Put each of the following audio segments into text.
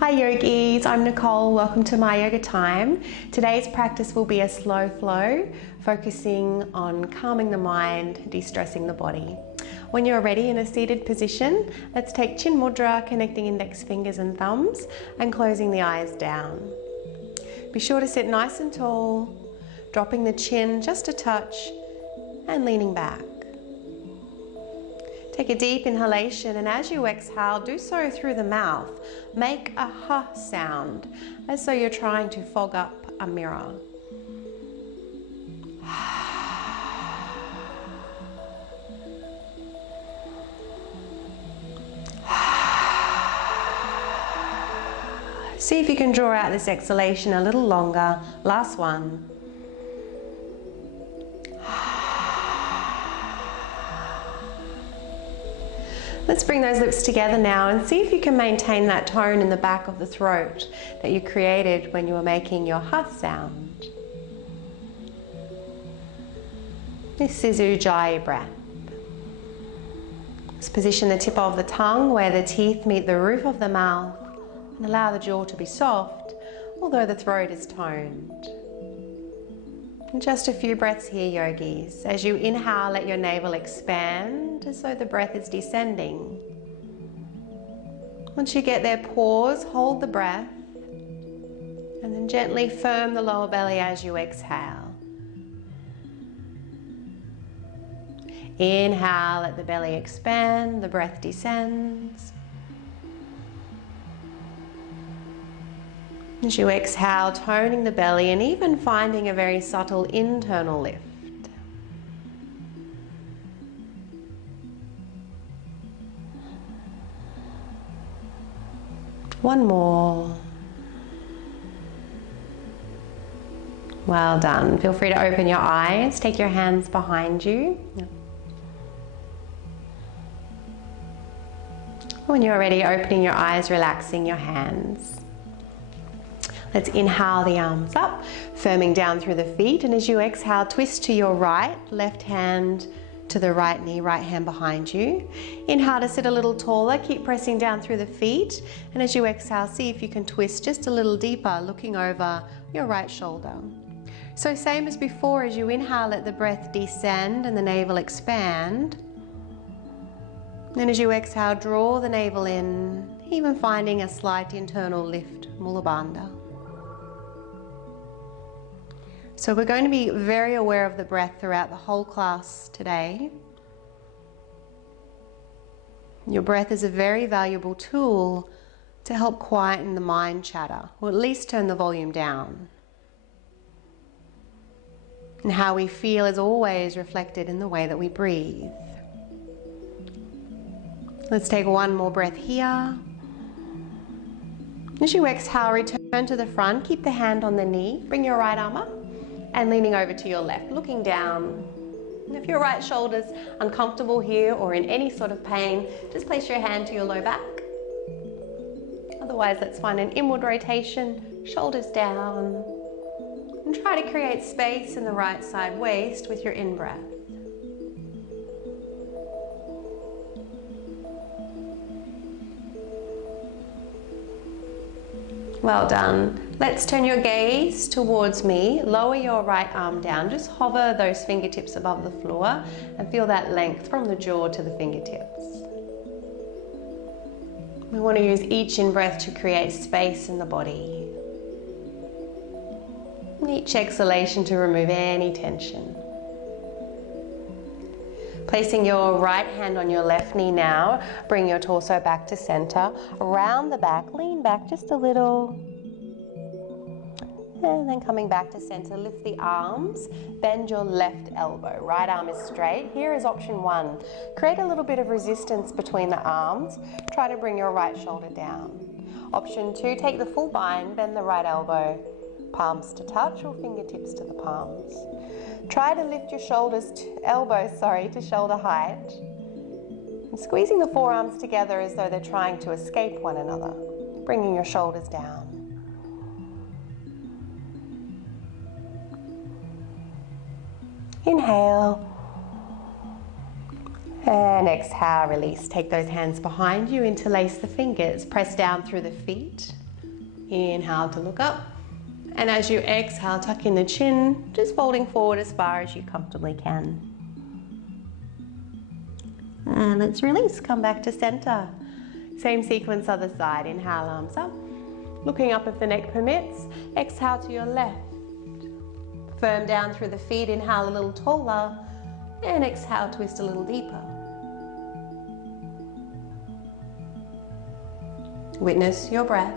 Hi yogis, I'm Nicole. Welcome to my yoga time. Today's practice will be a slow flow, focusing on calming the mind, de-stressing the body. When you're ready in a seated position, let's take chin mudra, connecting index fingers and thumbs and closing the eyes down. Be sure to sit nice and tall, dropping the chin just a touch and leaning back. Take a deep inhalation, and as you exhale, do so through the mouth. Make a ha sound, as though you're trying to fog up a mirror. See if you can draw out this exhalation a little longer. Last one. Let's bring those lips together now and see if you can maintain that tone in the back of the throat that you created when you were making your ha sound. This is Ujjayi breath. Let's position the tip of the tongue where the teeth meet the roof of the mouth and allow the jaw to be soft, although the throat is toned. And just a few breaths here, yogis. As you inhale, let your navel expand as though the breath is descending. Once you get there, pause, hold the breath, and then gently firm the lower belly as you exhale. Inhale, let the belly expand, the breath descends. As you exhale, toning the belly and even finding a very subtle internal lift. One more. Well done. Feel free to open your eyes. Take your hands behind you. When you're ready, opening your eyes, relaxing your hands. Let's inhale the arms up, firming down through the feet, and as you exhale, twist to your right, left hand to the right knee, right hand behind you. Inhale to sit a little taller, keep pressing down through the feet, and as you exhale, see if you can twist just a little deeper, looking over your right shoulder. So same as before, as you inhale, let the breath descend and the navel expand. Then as you exhale, draw the navel in, even finding a slight internal lift, Mula Bandha. So we're going to be very aware of the breath throughout the whole class today. Your breath is a very valuable tool to help quieten the mind chatter, or at least turn the volume down. And how we feel is always reflected in the way that we breathe. Let's take one more breath here. As you exhale, return to the front, keep the hand on the knee, bring your right arm up, and leaning over to your left, looking down. And if your right shoulder's uncomfortable here or in any sort of pain, just place your hand to your low back. Otherwise, let's find an inward rotation, shoulders down, and try to create space in the right side waist with your in-breath. Well done. Let's turn your gaze towards me. Lower your right arm down. Just hover those fingertips above the floor and feel that length from the jaw to the fingertips. We want to use each in-breath to create space in the body. And each exhalation to remove any tension. Placing your right hand on your left knee now, bring your torso back to center, around the back, lean back just a little. And then coming back to center, lift the arms, bend your left elbow, right arm is straight. Here is option one. Create a little bit of resistance between the arms. Try to bring your right shoulder down. Option two, take the full bind, bend the right elbow, palms to touch or fingertips to the palms. Try to lift your elbows to shoulder height. And squeezing the forearms together as though they're trying to escape one another. Bringing your shoulders down. Inhale. And exhale, release. Take those hands behind you, interlace the fingers, press down through the feet. Inhale to look up. And as you exhale, tuck in the chin, just folding forward as far as you comfortably can. And let's release, come back to center. Same sequence other side. Inhale, arms up. Looking up if the neck permits. Exhale to your left. Firm down through the feet. Inhale a little taller. And exhale, twist a little deeper. Witness your breath.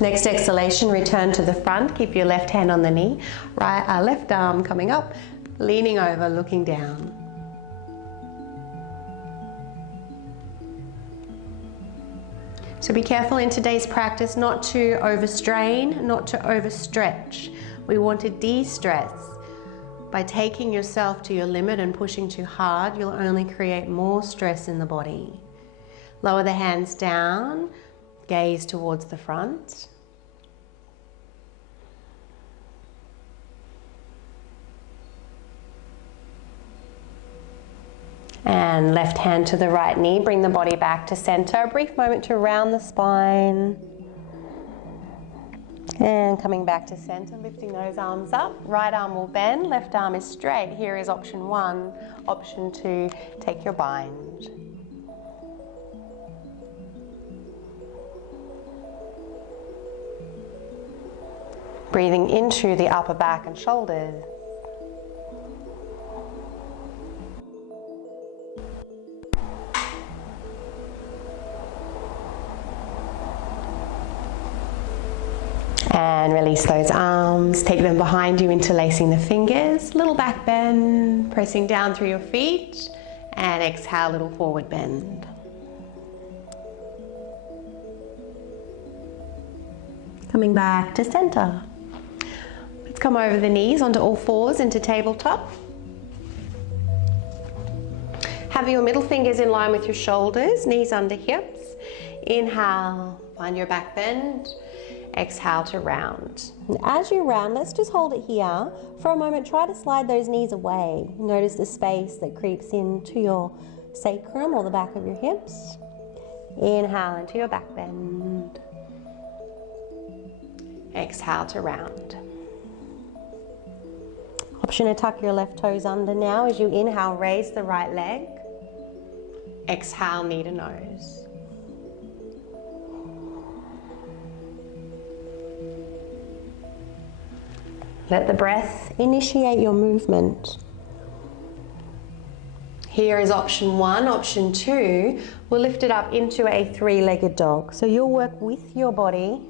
Next exhalation, return to the front. Keep your left hand on the knee. Left arm coming up, leaning over, looking down. So be careful in today's practice not to overstrain, not to overstretch. We want to de-stress. By taking yourself to your limit and pushing too hard, you'll only create more stress in the body. Lower the hands down, gaze towards the front. And left hand to the right knee, bring the body back to center. A brief moment to round the spine. And coming back to center, lifting those arms up. Right arm will bend, left arm is straight. Here is option 1. Option 2, take your bind. Breathing into the upper back and shoulders. And release those arms, take them behind you, interlacing the fingers, little back bend, pressing down through your feet, and exhale, little forward bend. Coming back to center. Let's come over the knees onto all fours into tabletop. Have your middle fingers in line with your shoulders, knees under hips. Inhale, find your back bend. Exhale to round. And as you round, let's just hold it here. For a moment, try to slide those knees away. Notice the space that creeps into your sacrum or the back of your hips. Inhale into your back bend. Exhale to round. Option to tuck your left toes under now. As you inhale, raise the right leg. Exhale, knee to nose. Let the breath initiate your movement. Here is option 1. Option 2, we'll lift it up into a 3-legged dog. So you'll work with your body.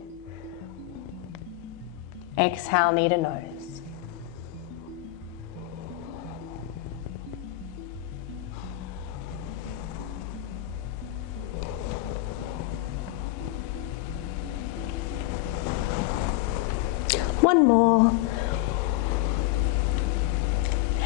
Exhale, knee to nose. One more.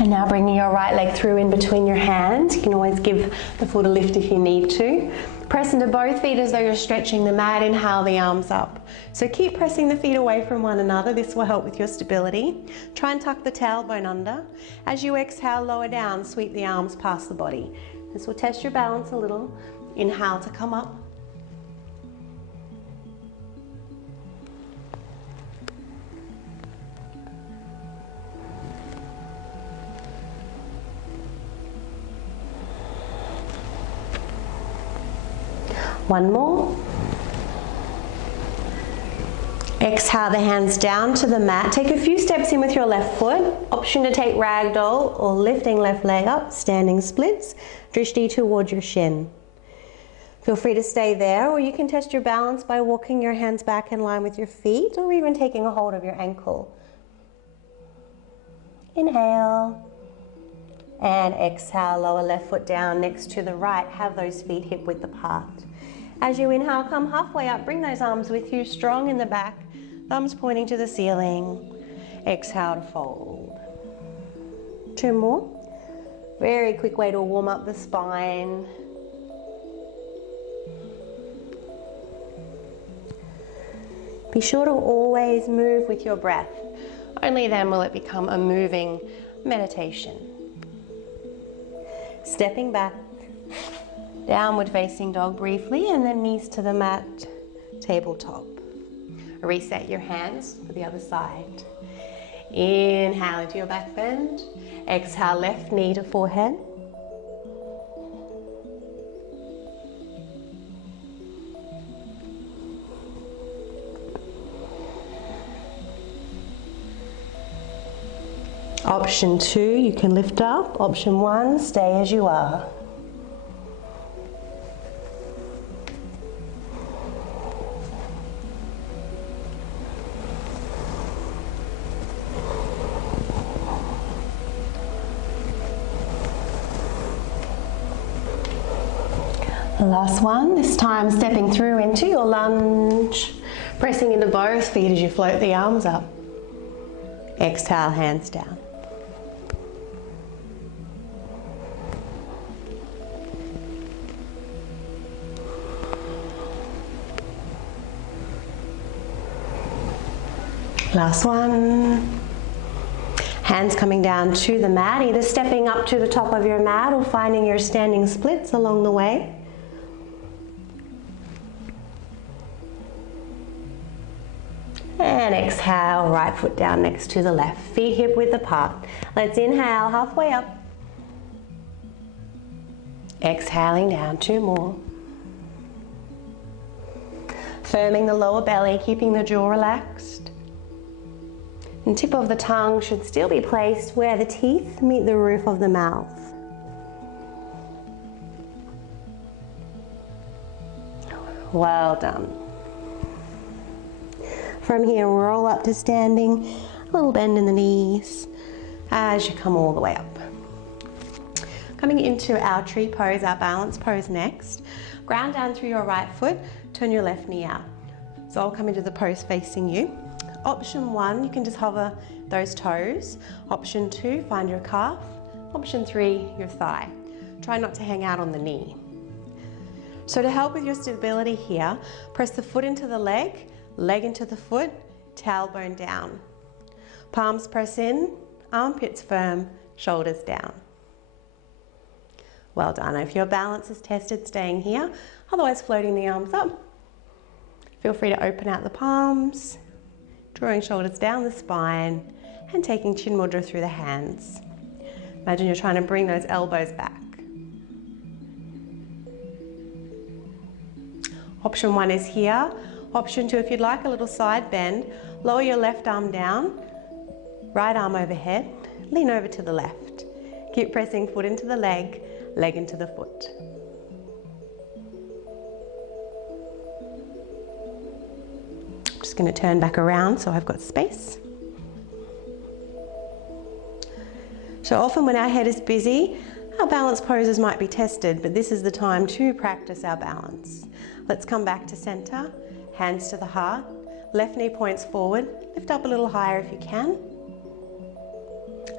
And now bringing your right leg through in between your hands. You can always give the foot a lift if you need to. Press into both feet as though you're stretching the mat. Inhale the arms up. So keep pressing the feet away from one another. This will help with your stability. Try and tuck the tailbone under. As you exhale, lower down, sweep the arms past the body. This will test your balance a little. Inhale to come up. One more. Exhale the hands down to the mat. Take a few steps in with your left foot. Option to take ragdoll or lifting left leg up, standing splits. Drishti towards your shin. Feel free to stay there, or you can test your balance by walking your hands back in line with your feet, or even taking a hold of your ankle. Inhale. And exhale, lower left foot down next to the right. Have those feet hip width apart. As you inhale, come halfway up, bring those arms with you, strong in the back, thumbs pointing to the ceiling. Exhale to fold. 2 more. Very quick way to warm up the spine. Be sure to always move with your breath. Only then will it become a moving meditation. Stepping back, downward facing dog briefly, and then knees to the mat, tabletop. Reset your hands for the other side. Inhale into your back bend. Exhale, left knee to forehead. Option 2, you can lift up. Option 1, stay as you are. The last one, this time stepping through into your lunge, pressing into both feet as you float the arms up. Exhale, hands down. Last one. Hands coming down to the mat, either stepping up to the top of your mat or finding your standing splits along the way. And exhale, right foot down next to the left, feet hip width apart. Let's inhale, halfway up. Exhaling down, 2 more. Firming the lower belly, keeping the jaw relaxed. And tip of the tongue should still be placed where the teeth meet the roof of the mouth. Well done. From here, roll up to standing, a little bend in the knees as you come all the way up. Coming into our tree pose, our balance pose next. Ground down through your right foot, turn your left knee out. So I'll come into the pose facing you. Option 1, you can just hover those toes. Option 2, find your calf. Option 3, your thigh. Try not to hang out on the knee. So to help with your stability here, press the foot into the leg, leg into the foot, tailbone down. Palms press in, armpits firm, shoulders down. Well done. If your balance is tested, staying here, otherwise floating the arms up. Feel free to open out the palms, drawing shoulders down the spine and taking chin mudra through the hands. Imagine you're trying to bring those elbows back. Option 1 is here. Option 2, if you'd like a little side bend, lower your left arm down, right arm overhead, lean over to the left. Keep pressing foot into the leg, leg into the foot. Just going to turn back around so I've got space. So often when our head is busy, our balance poses might be tested, but this is the time to practice our balance. Let's come back to center, hands to the heart, left knee points forward, lift up a little higher if you can,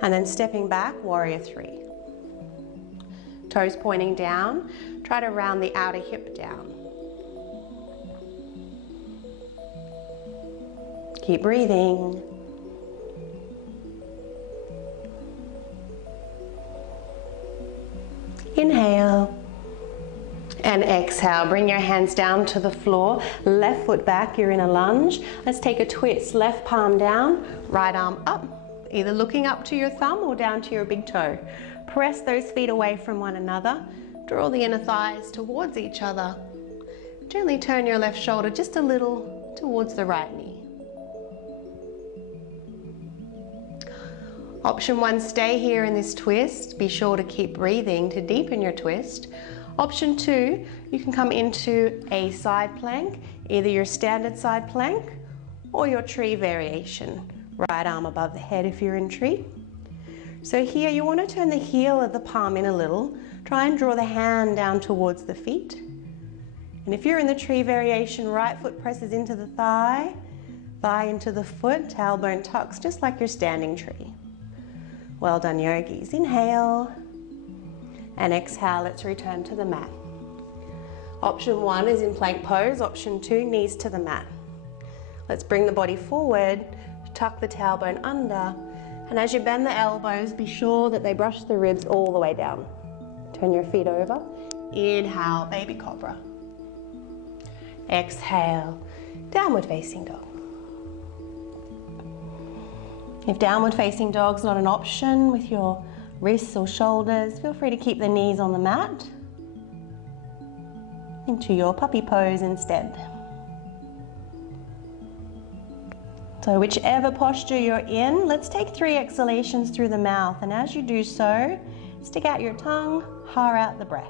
and then stepping back, warrior 3. Toes pointing down, try to round the outer hip down. Keep breathing. Inhale and exhale. Bring your hands down to the floor, left foot back, you're in a lunge. Let's take a twist, left palm down, right arm up, either looking up to your thumb or down to your big toe. Press those feet away from one another, draw the inner thighs towards each other. Gently turn your left shoulder just a little towards the right knee. Option 1, stay here in this twist. Be sure to keep breathing to deepen your twist. Option 2, you can come into a side plank, either your standard side plank or your tree variation. Right arm above the head if you're in tree. So here you want to turn the heel of the palm in a little. Try and draw the hand down towards the feet. And if you're in the tree variation, right foot presses into the thigh, thigh into the foot, tailbone tucks just like your standing tree. Well done, yogis. Inhale and exhale. Let's return to the mat. Option 1 is in plank pose. Option 2, knees to the mat. Let's bring the body forward, tuck the tailbone under, and as you bend the elbows, be sure that they brush the ribs all the way down. Turn your feet over. Inhale, baby cobra. Exhale, downward facing dog. If downward facing dog's not an option with your wrists or shoulders, feel free to keep the knees on the mat into your puppy pose instead. So whichever posture you're in, let's take 3 exhalations through the mouth, and as you do so, stick out your tongue, ha out the breath.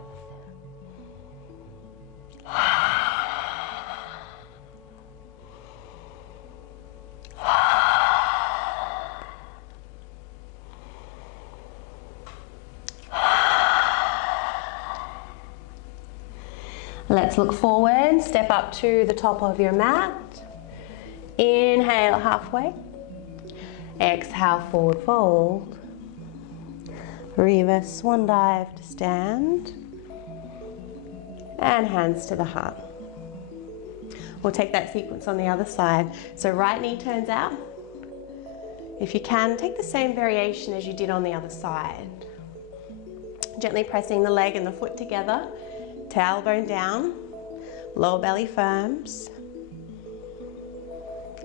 Let's look forward, step up to the top of your mat. Inhale halfway. Exhale, forward fold. Reverse swan dive to stand. And hands to the heart. We'll take that sequence on the other side. So right knee turns out. If you can, take the same variation as you did on the other side. Gently pressing the leg and the foot together. Tailbone down, lower belly firms.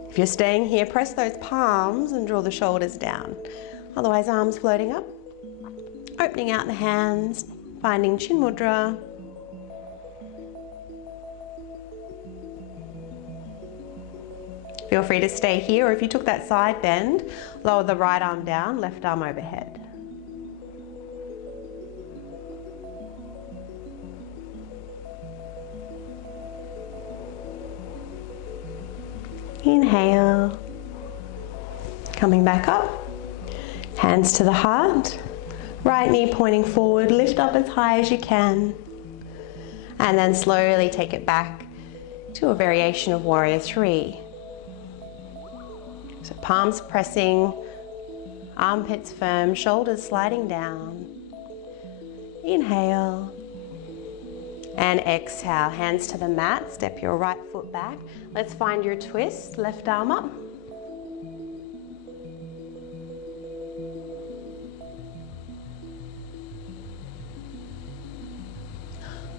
If you're staying here, press those palms and draw the shoulders down. Otherwise, arms floating up. Opening out the hands, finding chin mudra. Feel free to stay here, or if you took that side bend, lower the right arm down, left arm overhead. Inhale, coming back up, hands to the heart, right knee pointing forward, lift up as high as you can, and then slowly take it back to a variation of warrior 3. So palms pressing, armpits firm, shoulders sliding down. Inhale. And exhale, hands to the mat, step your right foot back. Let's find your twist, left arm up.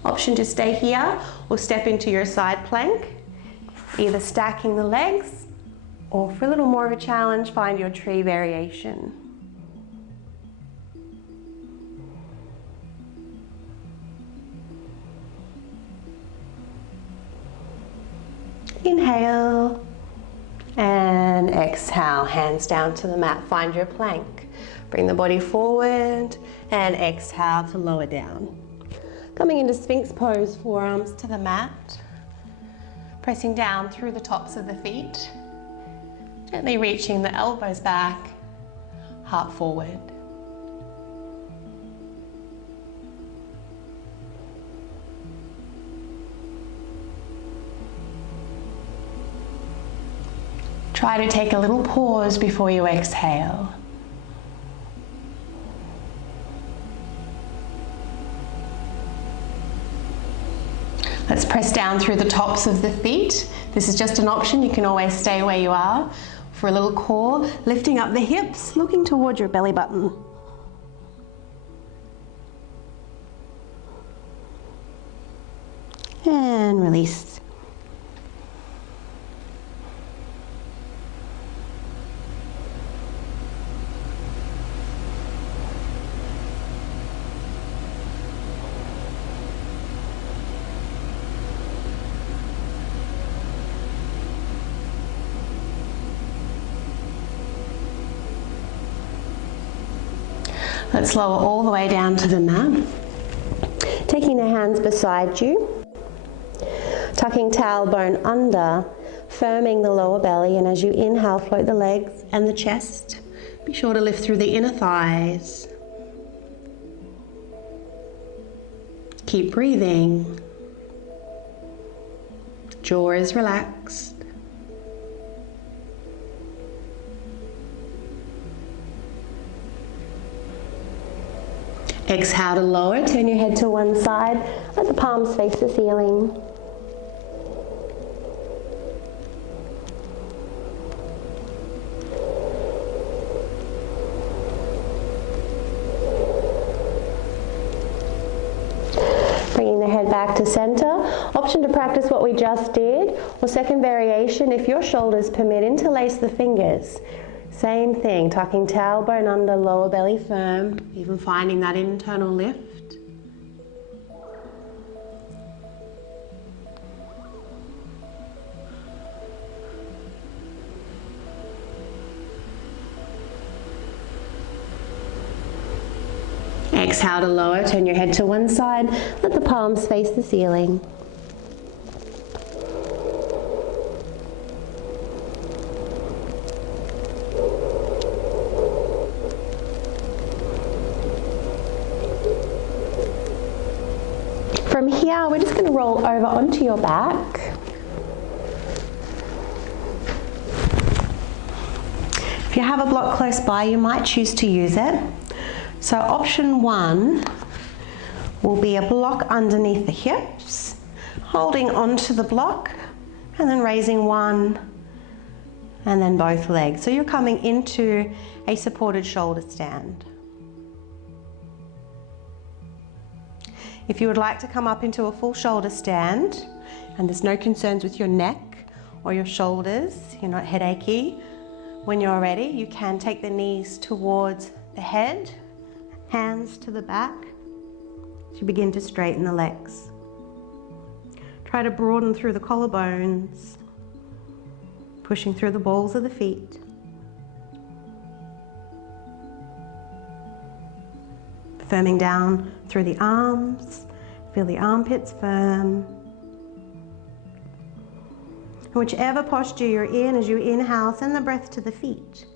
Option to stay here or step into your side plank, either stacking the legs or for a little more of a challenge, find your tree variation. Inhale and exhale, hands down to the mat, find your plank. Bring the body forward and exhale to lower down. Coming into Sphinx pose, forearms to the mat, pressing down through the tops of the feet, gently reaching the elbows back, heart forward. Try to take a little pause before you exhale. Let's press down through the tops of the feet. This is just an option. You can always stay where you are for a little core. Lifting up the hips, looking towards your belly button. And release. Let's lower all the way down to the mat. Taking the hands beside you. Tucking tailbone under, firming the lower belly, and as you inhale, float the legs and the chest. Be sure to lift through the inner thighs. Keep breathing. Jaw is relaxed. Exhale to lower, turn your head to one side, let the palms face the ceiling. back to center. Option to practice what we just did, or second variation, if your shoulders permit, interlace the fingers. Same thing, tucking tailbone under, lower belly firm, even finding that internal lift. Exhale to lower, turn your head to one side, let the palms face the ceiling. From here, we're just going to roll over onto your back. If you have a block close by, you might choose to use it. So option 1 will be a block underneath the hips, holding onto the block and then raising one and then both legs. So you're coming into a supported shoulder stand. If you would like to come up into a full shoulder stand and there's no concerns with your neck or your shoulders, you're not headachy, when you're ready, you can take the knees towards the head, hands to the back, as you begin to straighten the legs. Try to broaden through the collarbones, pushing through the balls of the feet. Firming down through the arms, feel the armpits firm. And whichever posture you're in, as you inhale, send the breath to the feet.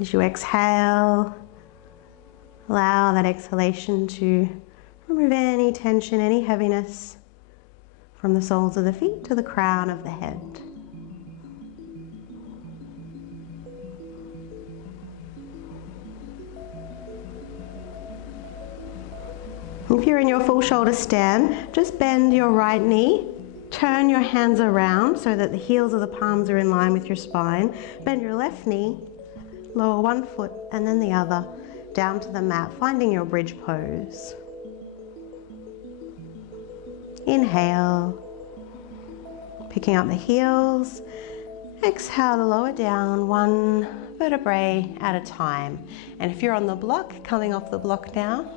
As you exhale, allow that exhalation to remove any tension, any heaviness from the soles of the feet to the crown of the head. If you're in your full shoulder stand, just bend your right knee, turn your hands around so that the heels of the palms are in line with your spine. Bend your left knee, lower one foot and then the other down to the mat, finding your bridge pose. Inhale, picking up the heels. Exhale to lower down one vertebrae at a time. And if you're on the block, coming off the block now,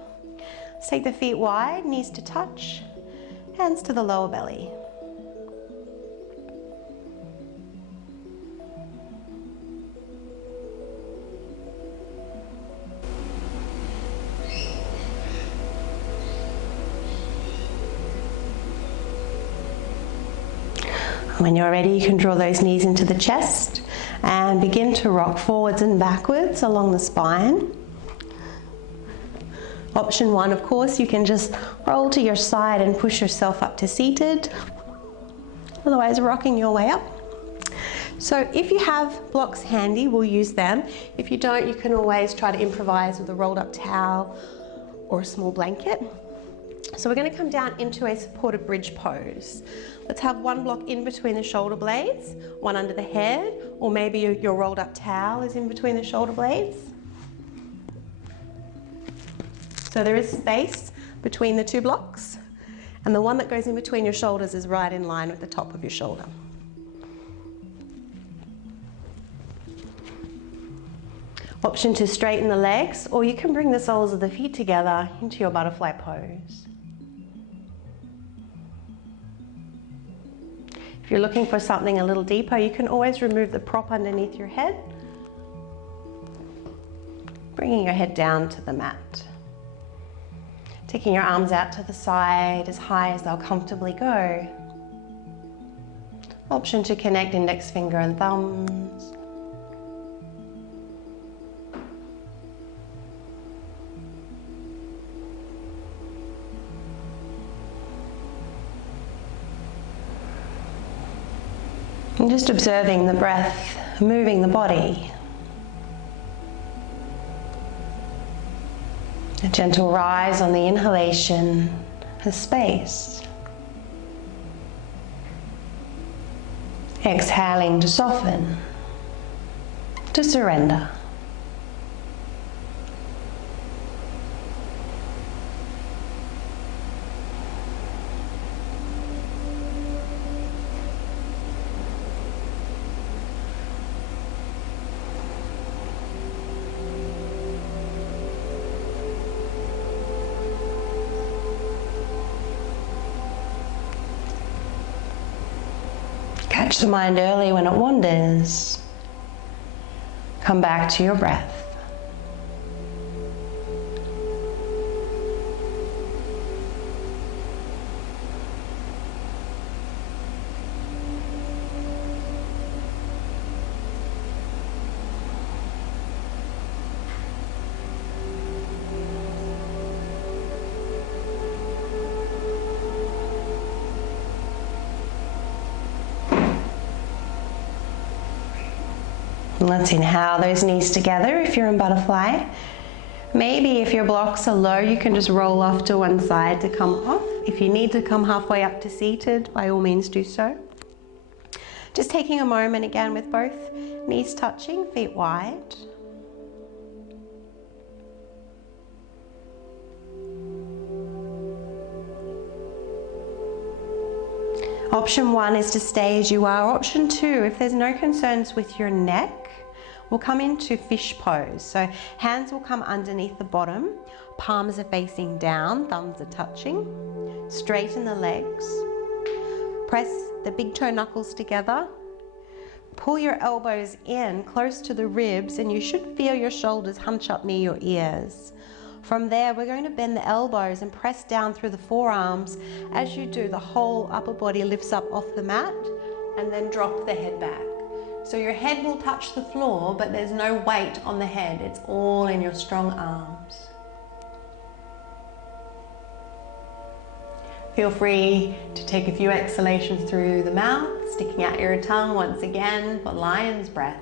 let's take the feet wide, knees to touch, hands to the lower belly. When you're ready, you can draw those knees into the chest and begin to rock forwards and backwards along the spine. Option 1, of course, you can just roll to your side and push yourself up to seated. Otherwise, rocking your way up. So if you have blocks handy, we'll use them. If you don't, you can always try to improvise with a rolled up towel or a small blanket. So we're going to come down into a supported bridge pose. Let's have one block in between the shoulder blades, one under the head, or maybe your rolled up towel is in between the shoulder blades. So there is space between the two blocks, and the one that goes in between your shoulders is right in line with the top of your shoulder. Option to straighten the legs, or you can bring the soles of the feet together into your butterfly pose. If you're looking for something a little deeper, you can always remove the prop underneath your head, bringing your head down to the mat. Taking your arms out to the side as high as they'll comfortably go. Option to connect index finger and thumbs. And just observing the breath, moving the body. A gentle rise on the inhalation, a space. Exhaling to soften, to surrender. Catch the mind early when it wanders. Come back to your breath. Let's inhale those knees together if you're in butterfly. Maybe if your blocks are low, you can just roll off to one side to come off. If you need to come halfway up to seated, by all means do so. Just taking a moment again with both knees touching, feet wide. Option 1 is to stay as you are. Option 2, if there's no concerns with your neck, we'll come into fish pose. So hands will come underneath the bottom, palms are facing down, thumbs are touching. Straighten the legs. Press the big toe knuckles together. Pull your elbows in close to the ribs, and you should feel your shoulders hunch up near your ears. From there, we're going to bend the elbows and press down through the forearms. As you do, the whole upper body lifts up off the mat, and then drop the head back. So your head will touch the floor, but there's no weight on the head. It's all in your strong arms. Feel free to take a few exhalations through the mouth, sticking out your tongue once again for lion's breath.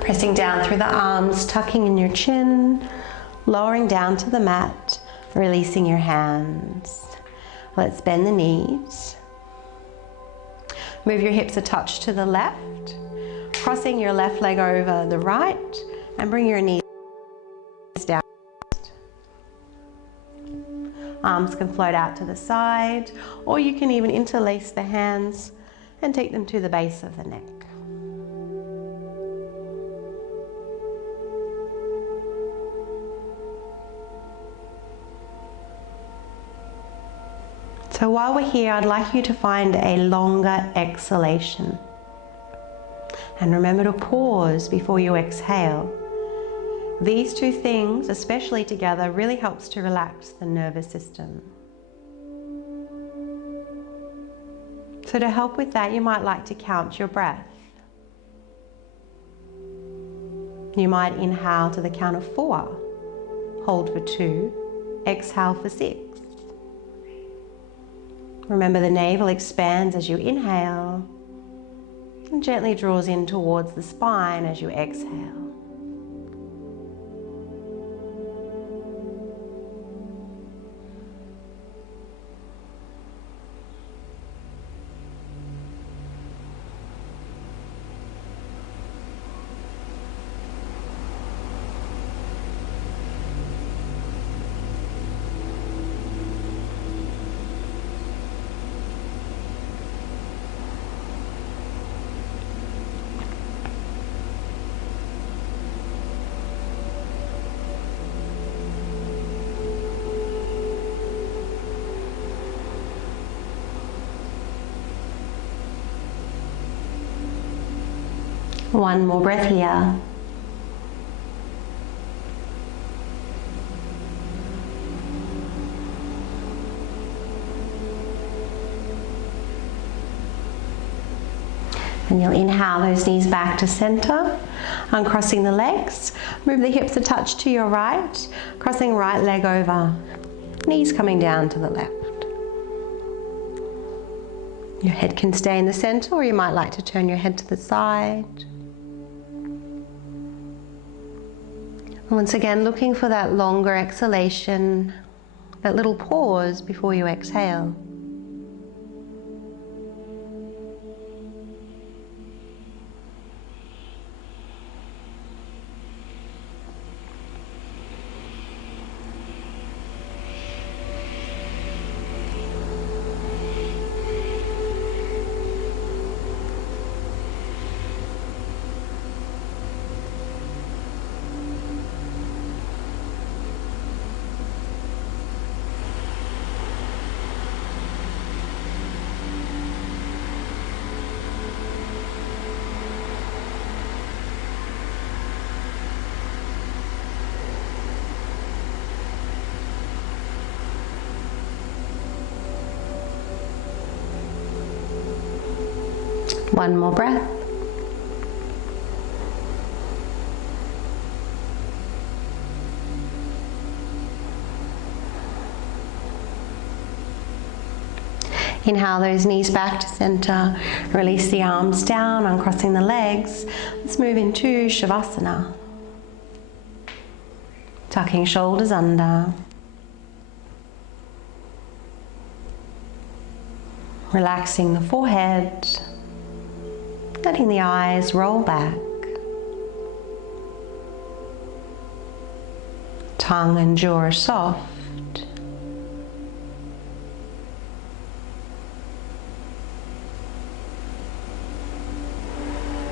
Pressing down through the arms, tucking in your chin, lowering down to the mat, releasing your hands. Let's bend the knees. Move your hips a touch to the left, crossing your left leg over the right, and bring your knees down. Arms can float out to the side, or you can even interlace the hands and take them to the base of the neck. So while we're here, I'd like you to find a longer exhalation. And remember to pause before you exhale. These two things, especially together, really helps to relax the nervous system. So to help with that, you might like to count your breath. You might inhale to the count of 4, hold for 2, exhale for 6. Remember, the navel expands as you inhale and gently draws in towards the spine as you exhale. One more breath here. And you'll inhale those knees back to center, uncrossing the legs. Move the hips a touch to your right, crossing right leg over, knees coming down to the left. Your head can stay in the center, or you might like to turn your head to the side. Once again, looking for that longer exhalation, that little pause before you exhale. One more breath. Inhale those knees back to center. Release the arms down, uncrossing the legs. Let's move into Shavasana. Tucking shoulders under. Relaxing the forehead. Letting the eyes roll back. Tongue and jaw are soft.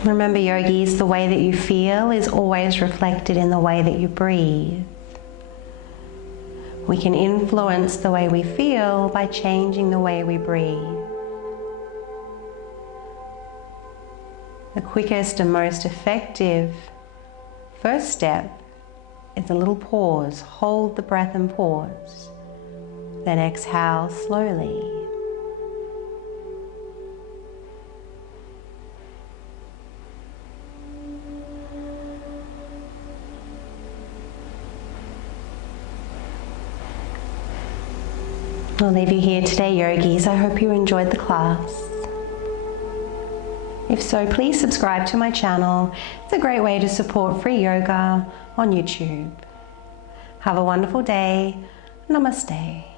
Remember, yogis, the way that you feel is always reflected in the way that you breathe. We can influence the way we feel by changing the way we breathe. The quickest and most effective first step is a little pause. Hold the breath and pause. Then exhale slowly. I'll leave you here today, yogis. I hope you enjoyed the class. If so, please subscribe to my channel. It's a great way to support free yoga on YouTube. Have a wonderful day. Namaste.